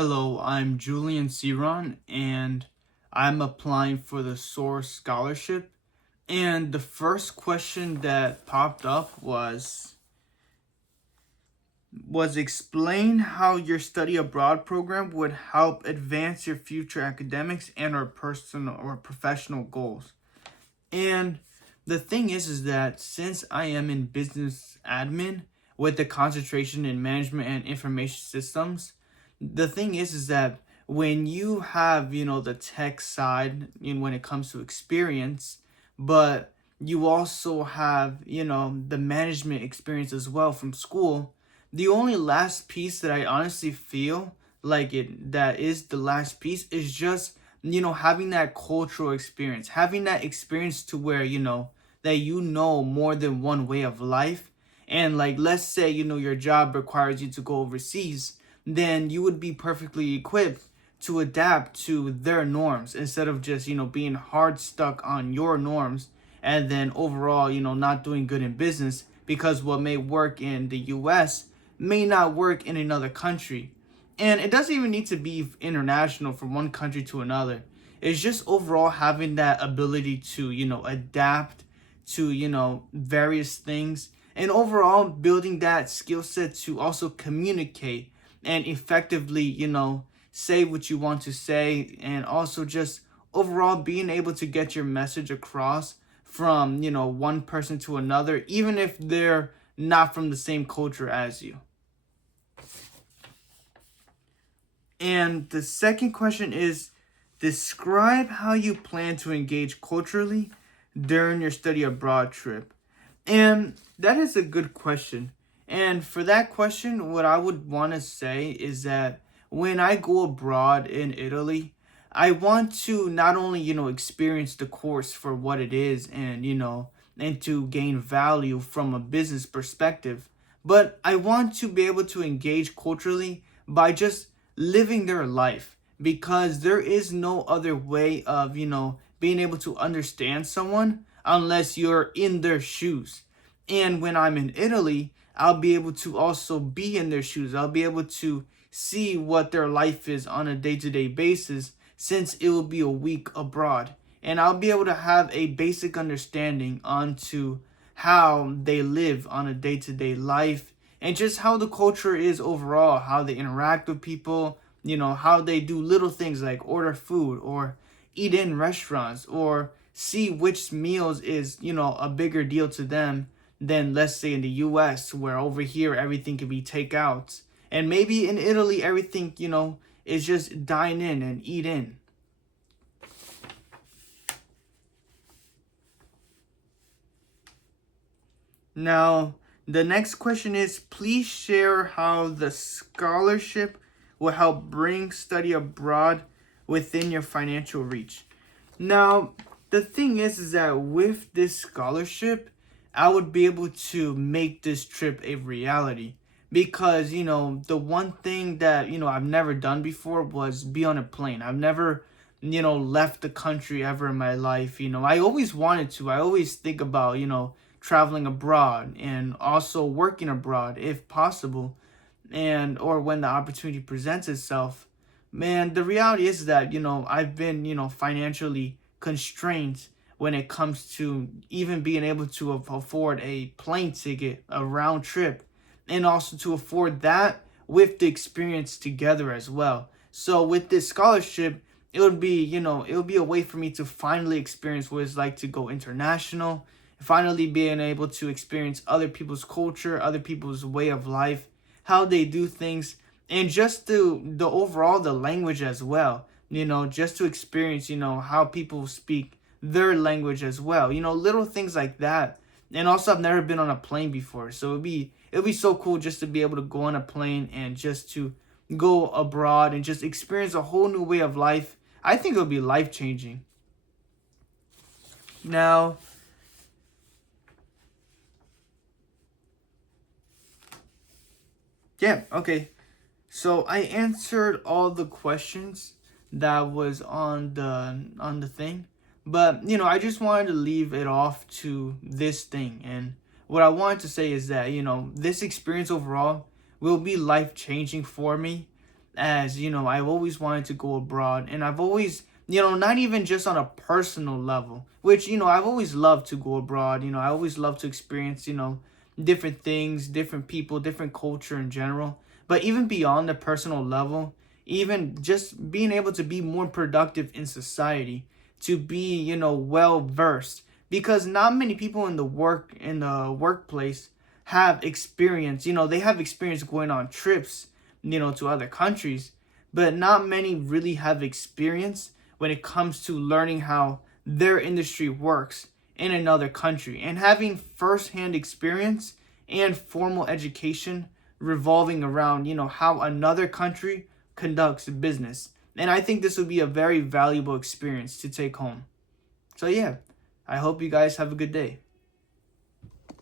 Hello, I'm Julian Ceron, and I'm applying for the SOAR scholarship. And the first question that popped up was explain how your study abroad program would help advance your future academics and or personal or professional goals. And the thing is that since I am in business admin with the concentration in management and information systems, the thing is that when you have, the tech side when it comes to experience, but you also have, the management experience as well from school, the only last piece that I honestly feel like it that is the last piece is just having that cultural experience, having that experience to where that more than one way of life. And like, let's say your job requires you to go overseas, then you would be perfectly equipped to adapt to their norms instead of just being hard stuck on your norms, and then overall not doing good in business because what may work in the US may not work in another country. And it doesn't even need to be international from one country to another. It's just overall having that ability to, adapt to, various things, and overall building that skill set to also communicate and effectively, say what you want to say, and also just overall being able to get your message across from, one person to another, even if they're not from the same culture as you. And the second question is, describe how you plan to engage culturally during your study abroad trip. And that is a good question. And for that question, what I would want to say is that when I go abroad in Italy, I want to not only, experience the course for what it is, and, and to gain value from a business perspective, but I want to be able to engage culturally by just living their life, because there is no other way of, being able to understand someone unless you're in their shoes. And when I'm in Italy, I'll be able to also be in their shoes. I'll be able to see what their life is on a day-to-day basis, since it will be a week abroad. And I'll be able to have a basic understanding onto how they live on a day-to-day life, and just how the culture is overall, how they interact with people, how they do little things like order food or eat in restaurants, or see which meals is, a bigger deal to them than, let's say, in the US, where over here everything can be takeouts. And maybe in Italy everything, is just dine in and eat in. Now, the next question is, please share how the scholarship will help bring study abroad within your financial reach. Now, the thing is that with this scholarship, I would be able to make this trip a reality, because, the one thing that, I've never done before was be on a plane. I've never, left the country ever in my life. I always wanted to. I always think about, traveling abroad and also working abroad if possible, and or when the opportunity presents itself. Man, the reality is that I've been financially constrained when it comes to even being able to afford a plane ticket, a round trip, and also to afford that with the experience together as well. So with this scholarship, it would be a way for me to finally experience what it's like to go international, finally being able to experience other people's culture, other people's way of life, how they do things, and just the overall the language as well. Just to experience how people speak their language as well. Little things like that. And also, I've never been on a plane before, so it'd be so cool just to be able to go on a plane and just to go abroad and just experience a whole new way of life. I think it'll be life changing. Now, yeah, okay. So I answered all the questions that was on the thing. But, I just wanted to leave it off to this thing. And what I wanted to say is that, this experience overall will be life changing for me. as, I've always wanted to go abroad, and I've always, not even just on a personal level, which, I've always loved to go abroad. I always love to experience, different things, different people, different culture in general. But even beyond the personal level, even just being able to be more productive in society, to be, well versed, because not many people in the workplace have experience. They have experience going on trips, to other countries, but not many really have experience when it comes to learning how their industry works in another country, and having firsthand experience and formal education revolving around, how another country conducts business. And I think this would be a very valuable experience to take home. So yeah, I hope you guys have a good day.